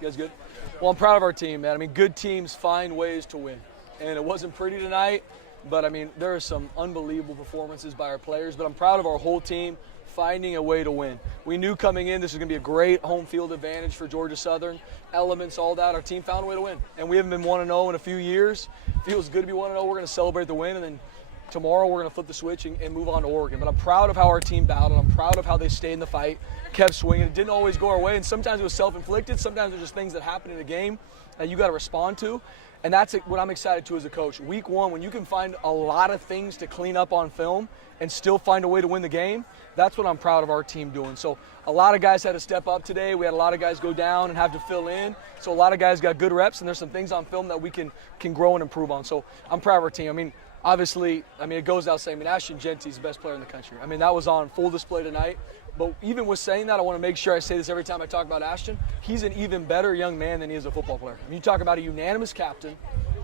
You guys good? Well, I'm proud of our team, man. I mean, good teams find ways to win. And it wasn't pretty tonight, but, I mean, there are some unbelievable performances by our players. But I'm proud of our whole team finding a way to win. We knew coming in this was going to be a great home field advantage for Georgia Southern. Elements, all that. Our team found a way to win. And we haven't been 1-0 in a few years. Feels good to be 1-0. We're going to celebrate the win, and then tomorrow we're going to flip the switch and move on to Oregon. But I'm proud of how our team battled. I'm proud of how they stayed in the fight, kept swinging. It didn't always go our way, and sometimes it was self-inflicted. Sometimes there's just things that happen in a game that you got to respond to. And that's what I'm excited to as a coach. Week one, when you can find a lot of things to clean up on film and still find a way to win the game, that's what I'm proud of our team doing. So a lot of guys had to step up today. We had a lot of guys go down and have to fill in. So a lot of guys got good reps, and there's some things on film that we can grow and improve on. So I'm proud of our team. I mean, obviously, it goes without saying, Ashton Jeanty is the best player in the country. I mean, that was on full display tonight. But even with saying that, I want to make sure I say this every time I talk about Ashton. He's an even better young man than he is a football player. I mean, you talk about a unanimous captain,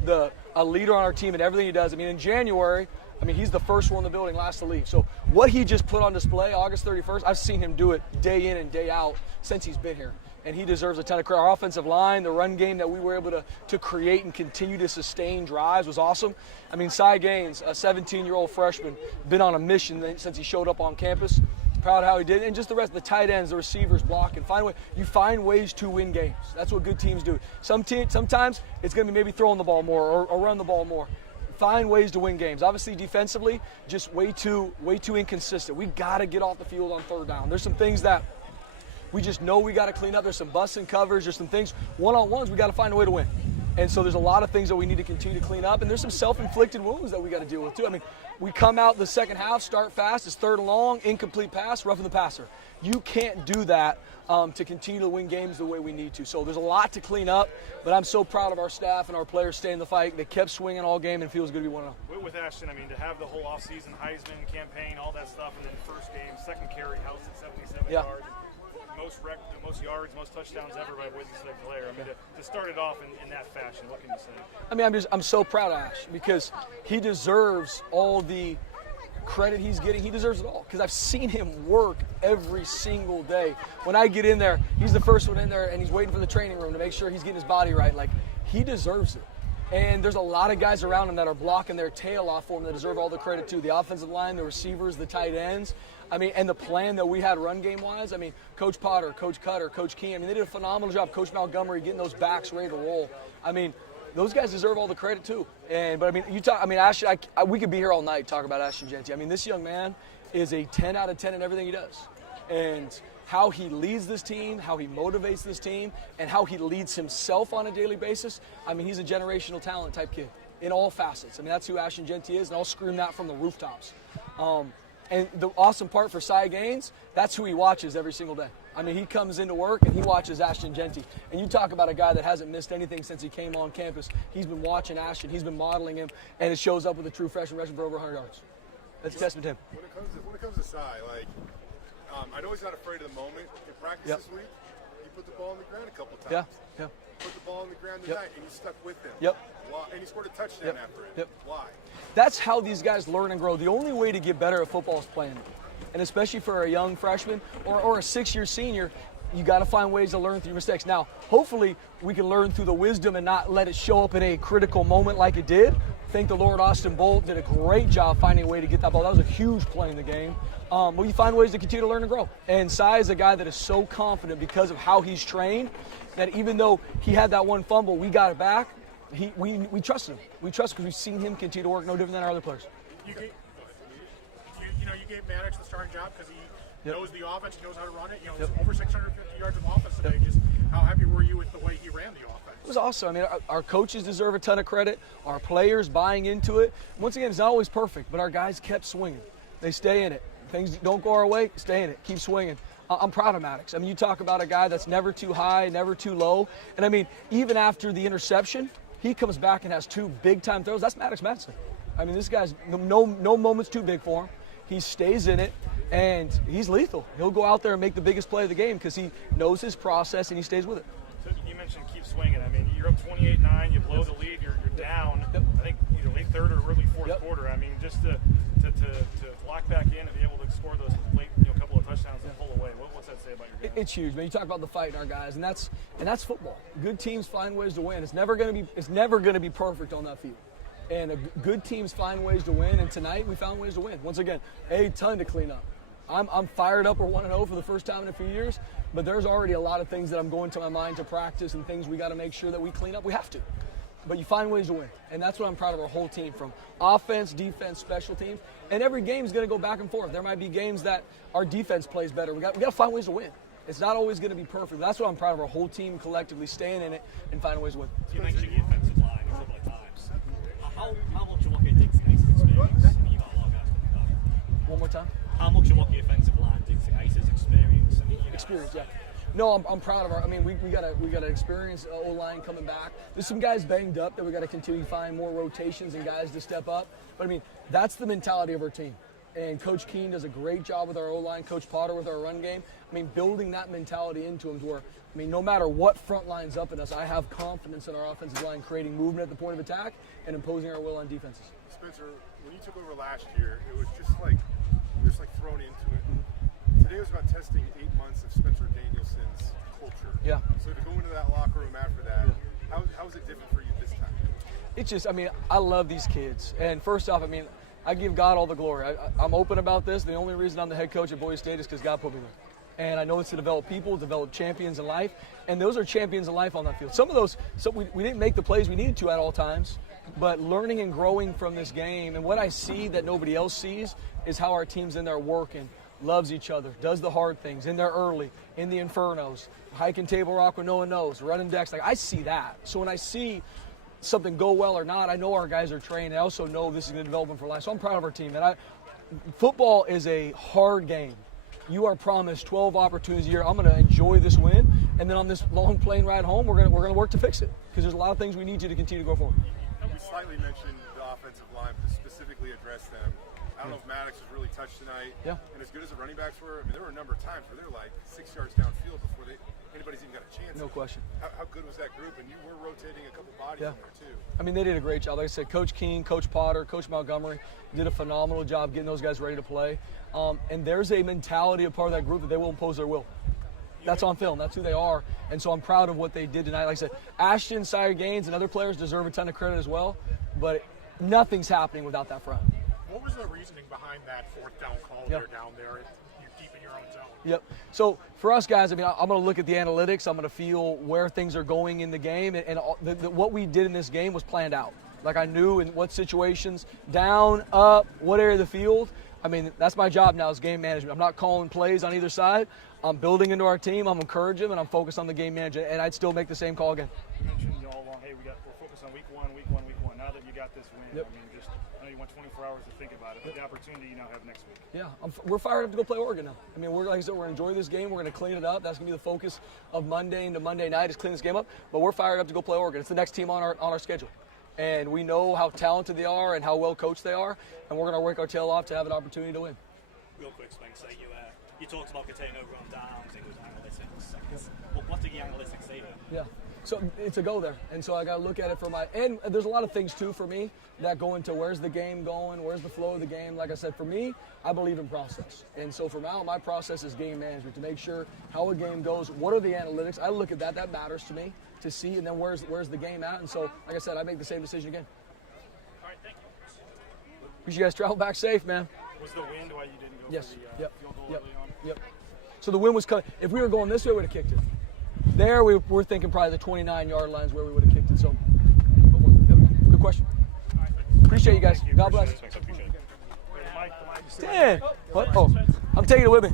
a leader on our team and everything he does. I mean, in January, he's the first one in the building, last to leave. So what he just put on display August 31st, I've seen him do it day in and day out since he's been here. And he deserves a ton of credit. Our offensive line, the run game that we were able to create and continue to sustain drives was awesome. I mean, Cy Gaines, a 17-year-old freshman, been on a mission since he showed up on campus. Proud of how he did, and just the rest, the tight ends, the receivers, block, and you find ways to win games. That's what good teams do. Sometimes it's going to be maybe throwing the ball more or run the ball more. Find ways to win games. Obviously, defensively, just way too inconsistent. We got to get off the field on third down. There's some things that we just know we got to clean up. There's some busts and covers. There's some things, one-on-ones, we got to find a way to win. And so there's a lot of things that we need to continue to clean up, and there's some self-inflicted wounds that we got to deal with too. I mean, we come out the second half, start fast, it's third and long, incomplete pass, roughing the passer. You can't do that to continue to win games the way we need to. So there's a lot to clean up, but I'm so proud of our staff and our players staying in the fight. They kept swinging all game, and it feels good to be 1-0. With Ashton, to have the whole offseason Heisman campaign, all that stuff, and then first game, second carry, house at 77 yards. Most yards, most touchdowns ever by a Boise State player. To start it off in that fashion, what can you say? I'm so proud of Ash because he deserves all the credit he's getting. He deserves it all because I've seen him work every single day. When I get in there, he's the first one in there, and he's waiting for the training room to make sure he's getting his body right. Like, he deserves it. And there's a lot of guys around him that are blocking their tail off for him that deserve all the credit too. The offensive line, the receivers, the tight ends. And the plan that we had run game-wise, Coach Potter, Coach Cutter, Coach Key, they did a phenomenal job. Coach Montgomery getting those backs ready to roll. Those guys deserve all the credit too. Ashton, we could be here all night talking about Ashton Jeanty. This young man is a 10 out of 10 in everything he does. And how he leads this team, how he motivates this team, and how he leads himself on a daily basis, he's a generational talent type kid in all facets. That's who Ashton Jeanty is, and I'll scream that from the rooftops. And the awesome part for Cy Gaines, that's who he watches every single day. He comes into work and he watches Ashton Jeanty. And you talk about a guy that hasn't missed anything since he came on campus. He's been watching Ashton. He's been modeling him, and it shows up with a true freshman rushing for over 100 yards. That's a testament to him. When it comes to Cy, I know he's not afraid of the moment. In practice this week, he put the ball on the ground a couple times. Yeah. Put the ball on the ground tonight, and he stuck with him. Why? And he scored a touchdown after it. Why? That's how these guys learn and grow. The only way to get better at football is playing it. And especially for a young freshman or a 6-year senior, you got to find ways to learn through your mistakes. Now, hopefully, we can learn through the wisdom and not let it show up in a critical moment like it did. Thank the Lord, Austin Bolt did a great job finding a way to get that ball. That was a huge play in the game. But you find ways to continue to learn and grow. And Cy is a guy that is so confident because of how he's trained that even though he had that one fumble, we got it back. We trust him. We trust because we've seen him continue to work no different than our other players. You gave Maddox the starting job because he knows the offense, he knows how to run it. Over 650 yards of offense today. Just how happy were you with the way he ran the offense? It was awesome. Our coaches deserve a ton of credit. Our players buying into it. Once again, it's not always perfect, but our guys kept swinging. They stay in it. Things don't go our way, stay in it. Keep swinging. I'm proud of Maddox. You talk about a guy that's never too high, never too low. And even after the interception, he comes back and has 2 big-time throws. That's Maddox Madison. This guy's no moment's too big for him. He stays in it, and he's lethal. He'll go out there and make the biggest play of the game because he knows his process and he stays with it. So you mentioned keep swinging. You're up 28-9. You blow the lead. You're down. I think either late third or early fourth quarter. Just to lock back in and be able to score those late, couple of touchdowns to pull away. What's that say about your guys? It's huge, man. You talk about the fight in our guys, and that's football. Good teams find ways to win. It's never going to be perfect on that field. And good teams find ways to win, and tonight we found ways to win. Once again, a ton to clean up. I'm fired up. We're 1-0 for the first time in a few years, but there's already a lot of things that I'm going to my mind to practice and things we got to make sure that we clean up. We have to. But you find ways to win, and that's what I'm proud of our whole team, from offense, defense, special teams. And every game is going to go back and forth. There might be games that our defense plays better. We got to find ways to win. It's not always going to be perfect. That's what I'm proud of our whole team collectively staying in it and finding ways to win. You mentioned the offensive line a couple of times. How much of what you think is experience? I mean, you got a lot of guys coming back. One more time. How much of what the offensive line dictates is experience? I mean, Experience, yeah. No, I'm proud of our. I mean, we got an experienced O-line coming back. There's some guys banged up that we got to continue to find more rotations and guys to step up. But I mean, that's the mentality of our team. And Coach Keene does a great job with our O-line. Coach Potter with our run game. I mean, building that mentality into them to where, I mean, no matter what front line's up in us, I have confidence in our offensive line creating movement at the point of attack and imposing our will on defenses. Spencer, when you took over last year, it was just like thrown into it. Today was about testing 8 months of Spencer Danielson's culture. Yeah. So to go into that locker room after that, how is it different for you this time? It's just, I mean, I love these kids. And first off, I mean, I give God all the glory. I'm open about this. The only reason I'm the head coach at Boise State is because God put me there. And I know it's to develop people, develop champions in life. And those are champions in life on that field. Some of those, we didn't make the plays we needed to at all times. But learning and growing from this game, and what I see that nobody else sees, is how our team's in there working, loves each other, does the hard things, in there early, in the infernos, hiking Table Rock when no one knows, running decks. Like, I see that. So when I see something go well or not, I know our guys are trained. I also know this is going to develop them for life. So I'm proud of our team. And football is a hard game. You are promised 12 opportunities a year. I'm going to enjoy this win, and then on this long plane ride home, we're going to work to fix it, because there's a lot of things we need you to continue to go forward. We slightly mentioned the offensive line, but to specifically address them. I don't know if Maddox was really touched tonight. Yeah. And as good as the running backs were, I mean, there were a number of times where they're like 6 yards downfield before anybody's even got a chance. No question. How good was that group? And you were rotating a couple bodies in there too. I mean, they did a great job. Like I said, Coach Keene, Coach Potter, Coach Montgomery did a phenomenal job getting those guys ready to play. And there's a mentality of part of that group that they will impose their will. That's on film. That's who they are. And so I'm proud of what they did tonight. Like I said, Ashton, Sire Gaines, and other players deserve a ton of credit as well. But nothing's happening without that front. What was the reasoning behind that fourth down call there down there? You're deep in your own zone. Yep. So for us guys, I mean, I'm going to look at the analytics. I'm going to feel where things are going in the game. And what we did in this game was planned out. Like, I knew in what situations, down, up, what area of the field. I mean, that's my job now, is game management. I'm not calling plays on either side. I'm building into our team. I'm encouraging them, and I'm focused on the game management. And I'd still make the same call again. You mentioned all along, hey, we're focused on week one. Now that you got this win, Yep. I mean, I know you want 24 hours to think about it, but the opportunity you now have next week. Yeah, we're fired up to go play Oregon now. I mean, like I said, we're going to enjoy this game. We're going to clean it up. That's going to be the focus of Monday into Monday night, is clean this game up. But we're fired up to go play Oregon. It's the next team on our schedule. And we know how talented they are and how well coached they are, and we're going to work our tail off to have an opportunity to win. Real quick, Spencer, you talked about getting over on downs, it was analytics. But what did the analytics say? Yeah. So it's a go there. And so I got to look at it and there's a lot of things too for me that go into where's the game going, where's the flow of the game. Like I said, for me, I believe in process. And so for now, my process is game management, to make sure how a game goes, what are the analytics. I look at that matters to me to see, and then where's the game at. And so, like I said, I make the same decision again. All right, thank you. Wish you guys travel back safe, man. Was the wind why you didn't go Yes. for the Yep. field goal Yep. early on? Yep. So the wind was coming. If we were going this way, we would have kicked it. There, we're thinking probably the 29-yard lines where we would have kicked it. So, good question. Appreciate you guys. God bless. Appreciate it. The mic. Dan, what? Oh, I'm taking it with me.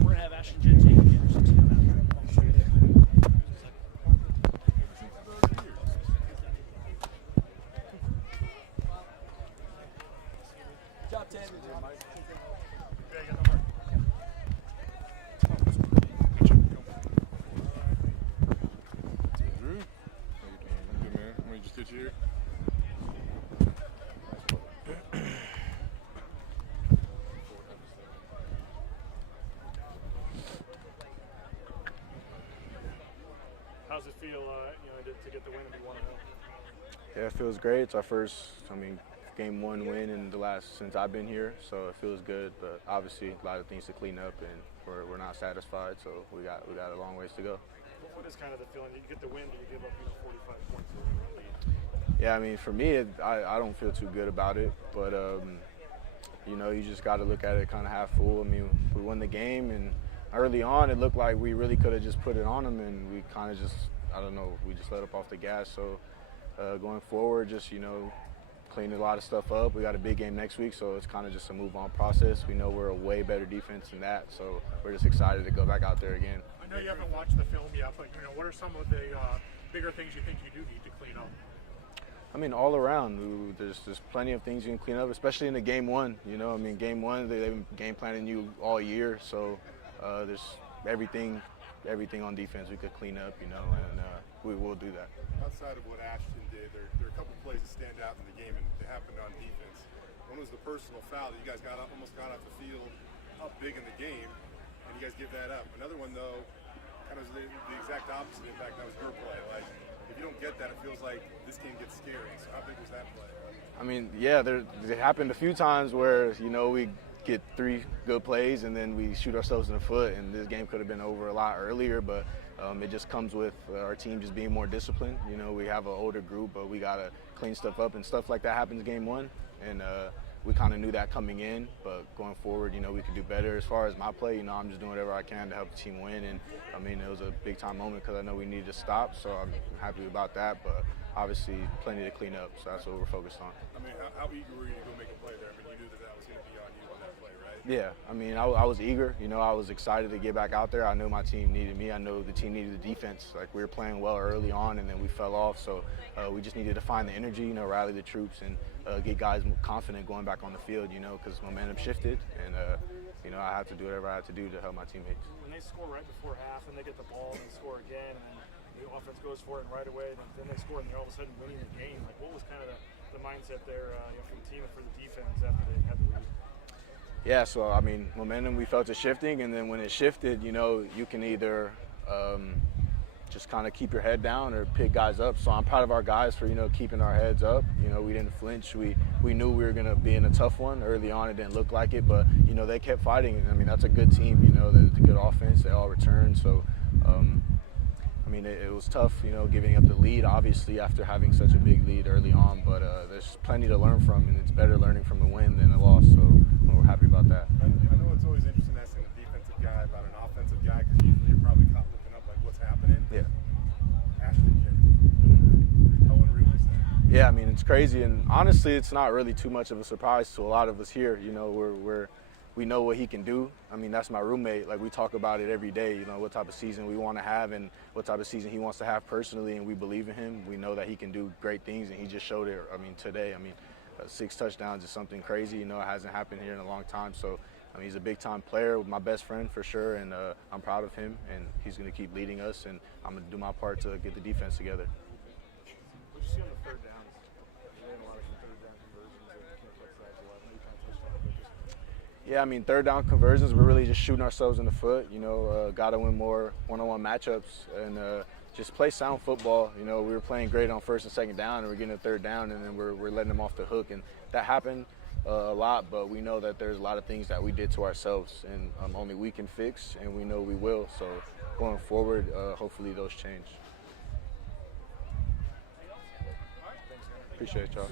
We're going to have Ashton Jeanty and Anderson come out. Top 10. Drew? Good, man. Let me just get you here. How's it feel, to get the win and be 1-0? Yeah, it feels great. It's our first, game one win since I've been here, so it feels good. But obviously, a lot of things to clean up, and we're not satisfied. So we got a long ways to go. What is kind of the feeling? You get the win, but you give up 45 points. Yeah, I mean, for me, I don't feel too good about it, but you know, you just got to look at it kind of half full. I mean, we won the game, and early on, it looked like we really could have just put it on them, and we kind of just, I don't know, we just let up off the gas. So going forward, just, you know, cleaning a lot of stuff up. We got a big game next week, so it's kind of just a move-on process. We know we're a way better defense than that, so we're just excited to go back out there again. I know you haven't watched the film yet, but, you know, what are some of the bigger things you think you do need to clean up? I mean, all around, there's plenty of things you can clean up, especially in the game one. You know, I mean, game one, they've been game planning you all year, so there's everything on defense we could clean up, you know, and we will do that. Outside of what Ashton did, there are a couple plays that stand out in the game, and it happened on defense. One was the personal foul. You guys almost got off the field up big in the game, and you guys give that up. Another one, though, kind of was the exact opposite. In fact, that was your play. Like, if you don't get that, it feels like this game gets scary. So how big was that play? I mean, yeah, it happened a few times where, you know, we get 3 good plays and then we shoot ourselves in the foot, and this game could have been over a lot earlier, but it just comes with our team just being more disciplined. You know, we have an older group, but we got to clean stuff up, and stuff like that happens game one, and we kind of knew that coming in, but going forward, you know, we could do better. As far as my play, you know, I'm just doing whatever I can to help the team win, and I mean, it was a big time moment because I know we needed to stop, so I'm happy about that, but obviously plenty to clean up, so that's what we're focused on. I mean, how eager were you to go make a play there? I mean, you knew that was going to be on you on that play, right? Yeah, I mean, I was eager. You know, I was excited to get back out there. I knew my team needed me. I know the team needed the defense. Like, we were playing well early on, and then we fell off. So we just needed to find the energy, you know, rally the troops, and get guys confident going back on the field, you know, because momentum shifted. And, you know, I had to do whatever I had to do to help my teammates. When they score right before half and they get the ball and they score again, and then the offense goes for it and right away, then they score and they're all of a sudden winning the game. Like, what was kind of the mindset there, you know, for the team and for the defense after they had the lead? Yeah, so, I mean, momentum, we felt it shifting, and then when it shifted, you know, you can either just kind of keep your head down or pick guys up. So I'm proud of our guys for, you know, keeping our heads up. You know, we didn't flinch. We knew we were going to be in a tough one. Early on, it didn't look like it, but, you know, they kept fighting. I mean, that's a good team, you know, it's a good offense. They all returned. So, I mean, it was tough, you know, giving up the lead, obviously, after having such a big lead early on, but there's plenty to learn from, and it's better learning from the win than the loss, so we're happy about that. I know it's always interesting asking a defensive guy about an offensive guy, because usually you're probably caught looking up like what's happening. Yeah. Ashton Jeanty. How unreal is that? Yeah, I mean, it's crazy, and honestly, it's not really too much of a surprise to a lot of us here. You know, we know what he can do. I mean, that's my roommate. Like, we talk about it every day, you know, what type of season we want to have and what type of season he wants to have personally, and we believe in him. We know that he can do great things, and he just showed it, I mean, today. I mean, 6 touchdowns is something crazy. You know, it hasn't happened here in a long time. So, I mean, he's a big-time player, my best friend for sure, and I'm proud of him, and he's going to keep leading us, and I'm going to do my part to get the defense together. What did you see on the third down? You had a lot of third down conversions that you can't touch that a lot. I know you kind of touched on it, but just... Yeah, I mean, third down conversions, we're really just shooting ourselves in the foot. You know, got to win more one-on-one matchups and just play sound football. You know, we were playing great on first and second down, and we're getting a third down, and then we're letting them off the hook. And that happened a lot, but we know that there's a lot of things that we did to ourselves, and only we can fix, and we know we will. So going forward, hopefully those change. Appreciate y'all.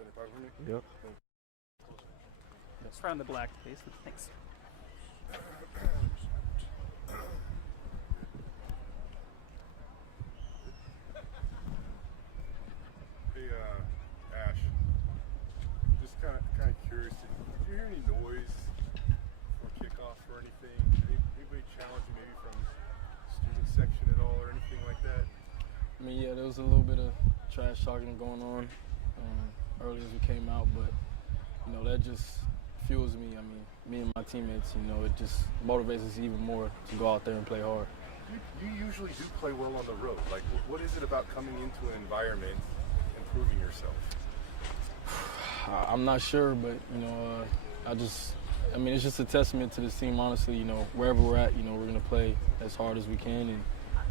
Stand apart for me. Yep. Let's try on the black, please. Thanks. Hey, Ash. Just kind of curious. Did you hear any noise or kickoff or anything? Anybody challenge you maybe from student section at all or anything like that? I mean, yeah, there was a little bit of trash talking going on early as we came out, but you know that just fuels me. I mean, me and my teammates, you know, it just motivates us even more to go out there and play hard. You usually do play well on the road. Like, what is it about coming into an environment and proving yourself? I'm not sure, but you know, I mean, it's just a testament to this team. Honestly, you know, wherever we're at, you know, we're gonna play as hard as we can, and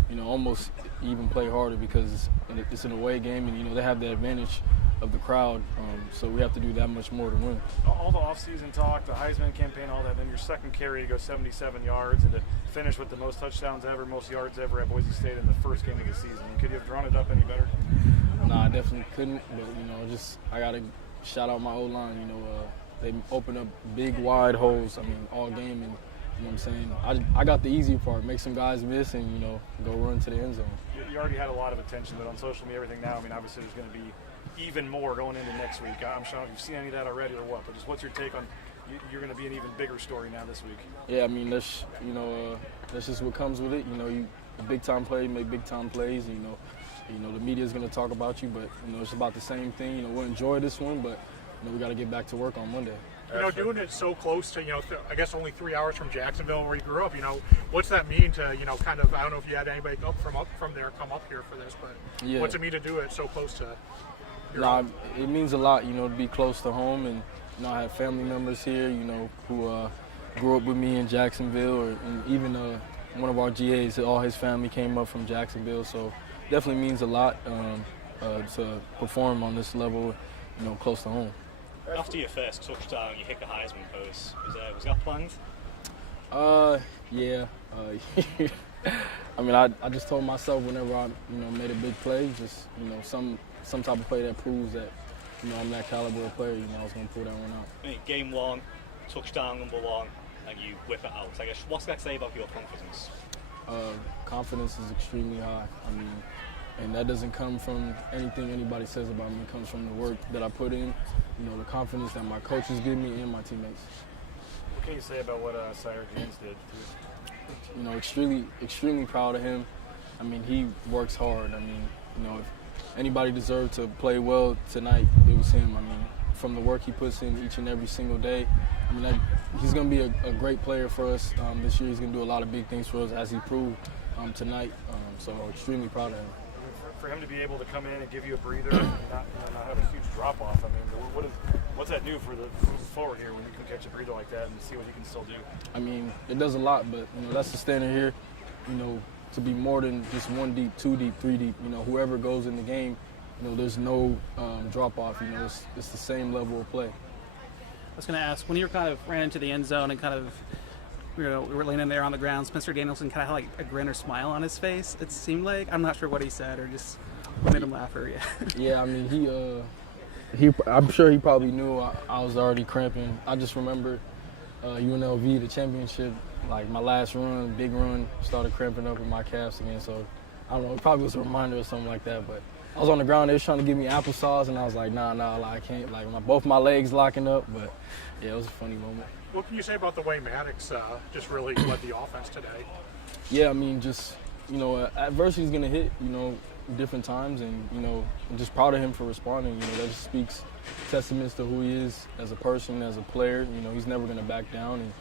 you know, almost even play harder because it's an away game, and you know they have the advantage of the crowd, so we have to do that much more to win. All the offseason talk, the Heisman campaign, all that, then your second carry to go 77 yards and to finish with the most touchdowns ever, most yards ever at Boise State in the first game of the season. Could you have drawn it up any better? No, I definitely couldn't, but you know, I gotta shout out my O-line. You know, they opened up big, wide holes. I mean, all game, and you know what I'm saying. I got the easy part, make some guys miss, and you know, go run to the end zone. You already had a lot of attention, but on social media, everything now. I mean, obviously, there's going to be even more going into next week. I'm sure if you've seen any of that already or what, but just what's your take on you're going to be an even bigger story now this week? Yeah, I mean, that's just what comes with it. You know, you big time play, you make big time plays. You know, the media is going to talk about you, but you know, it's about the same thing. You know, we'll enjoy this one, but you know, we got to get back to work on Monday. You know, doing it so close to, you know, I guess only 3 hours from Jacksonville where you grew up, you know, what's that mean to, you know, kind of, I don't know if you had anybody up from there come up here for this, but yeah. What's it mean to do it so close to your Nah, home? it means a lot, you know, to be close to home, and you know, I have family members here, you know, who grew up with me in Jacksonville, and even one of our GAs, all his family came up from Jacksonville, so definitely means a lot to perform on this level, you know, close to home. After your first touchdown, you hit the Heisman post. Was that planned? Yeah. I mean, I just told myself whenever I, you know, made a big play, just, you know, some type of play that proves that, you know, I'm that caliber of player, you know, I was going to pull that one out. I mean, game one, touchdown number one, and you whip it out. I guess, what's that say about your confidence? Confidence is extremely high. I mean, and that doesn't come from anything anybody says about me. It comes from the work that I put in, you know, the confidence that my coaches give me and my teammates. What can you say about what Sire James did? You know, extremely proud of him. I mean, he works hard. I mean, you know, if anybody deserved to play well tonight, it was him. I mean, from the work he puts in each and every single day, I mean, he's going to be a great player for us this year. He's going to do a lot of big things for us, as he proved tonight. So extremely proud of him. For him to be able to come in and give you a breather and not have a huge drop-off, I mean, what's that do for the moving forward here when you can catch a breather like that and see what he can still do? I mean, it does a lot, but, you know, that's the standard here, you know, to be more than just 1 deep, 2 deep, 3 deep. You know, whoever goes in the game, you know, there's no drop-off. You know, it's the same level of play. I was going to ask, when you kind of ran into the end zone and kind of, you know, we were laying in there on the ground, Spencer Danielson kind of had like a grin or smile on his face, it seemed like. I'm not sure what he said or just made him laugh or yeah. Yeah, I mean, I'm sure he probably knew I was already cramping. I just remember UNLV, the championship, like my last run, big run, started cramping up in my calves again. So I don't know, it probably was a reminder or something like that. But I was on the ground, they was trying to give me applesauce, and I was like, nah, like, I can't. Like, both my legs locking up. But yeah, it was a funny moment. What can you say about the way Maddox just really led the offense today? Yeah, I mean, just, you know, adversity's going to hit, you know, different times, and, you know, I'm just proud of him for responding. You know, that just speaks testaments to who he is as a person, as a player. You know, he's never going to back down, and,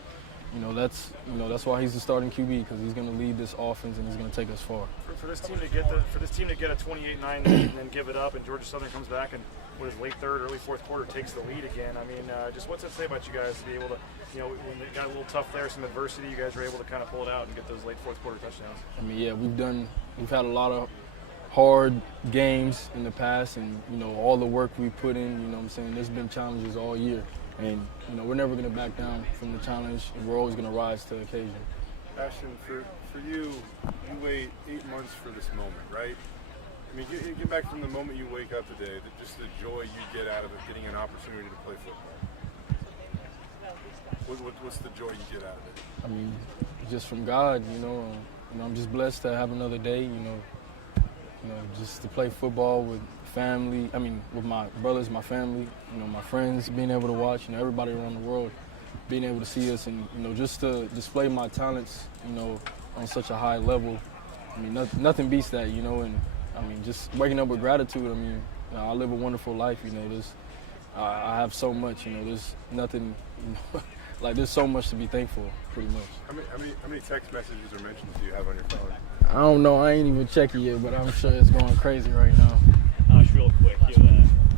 you know, that's why he's the starting QB, because he's going to lead this offense and he's going to take us far. For this team to get a 28-9 lead and then give it up, and Georgia Southern comes back and what is late third, early fourth quarter takes the lead again. I mean, just what's that say about you guys to be able to, you know, when it got a little tough there, some adversity, you guys were able to kind of pull it out and get those late fourth quarter touchdowns? I mean, yeah, we've had a lot of hard games in the past, and, you know, all the work we put in, you know what I'm saying, there's been challenges all year. And, you know, we're never going to back down from the challenge, and we're always going to rise to the occasion. Ashton, for you, you wait 8 months for this moment, right? I mean, get back from the moment you wake up today, just the joy you get out of it, getting an opportunity to play football. What's the joy you get out of it? I mean, just from God, you know. I'm just blessed to have another day, you know, just to play football with family. I mean, with my brothers, my family, you know, my friends, being able to watch, you know, everybody around the world, being able to see us, and you know, just to display my talents, you know, on such a high level. I mean, nothing beats that, you know, and I mean, just waking up with gratitude. I mean, you know, I live a wonderful life, you know. I have so much, you know. There's nothing, you know, like there's so much to be thankful, pretty much. How many text messages or mentions do you have on your phone? I don't know. I ain't even checked it yet, but I'm sure it's going crazy right now. Just real quick,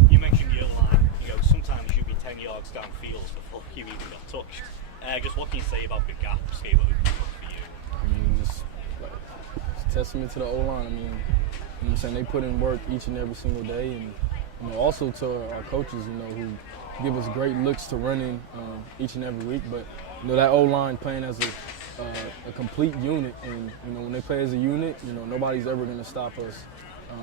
you mentioned your line. You know, sometimes you'd be 10 yards downfield before you even got touched. Just what can you say about the gaps here for you? I mean, just like it's a testament to the O-line. I mean, you know what I'm saying? They put in work each and every single day, and you know, also to our coaches, you know, who give us great looks to run in each and every week. But you know, that O-line playing as a complete unit, and you know, when they play as a unit, you know, nobody's ever going to stop us.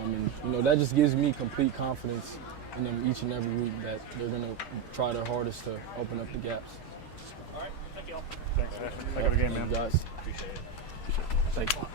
And you know, that just gives me complete confidence in them each and every week that they're going to try their hardest to open up the gaps. All right, thank you all. Thanks, Ashton. Thank you for the game, man. Thank you guys. Appreciate it. Thank you.